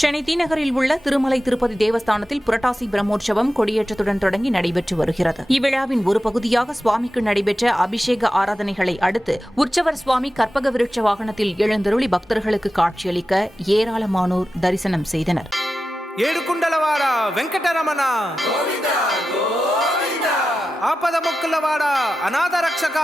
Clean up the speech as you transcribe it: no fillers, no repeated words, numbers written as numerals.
சென்னை தீநகரில் உள்ள திருமலை திருப்பதி தேவஸ்தானத்தில் புரட்டாசி பிரம்மோற்சவம் கொடியேற்றத்துடன் தொடங்கி நடைபெற்று வருகிறது. இவ்விழாவின் ஒரு பகுதியாக சுவாமிக்கு நடைபெற்ற அபிஷேக ஆராதனைகளை அடுத்து உற்சவர் சுவாமி கற்பக விருட்ச வாகனத்தில் எழுந்தருளி பக்தர்களுக்கு காட்சியளிக்க ஏராளமானோர் தரிசனம் செய்தனர். ఏడుకుండలవాడ వెంకటరమణ ఆపద మొక్కులవాడ అనాథ రక్షక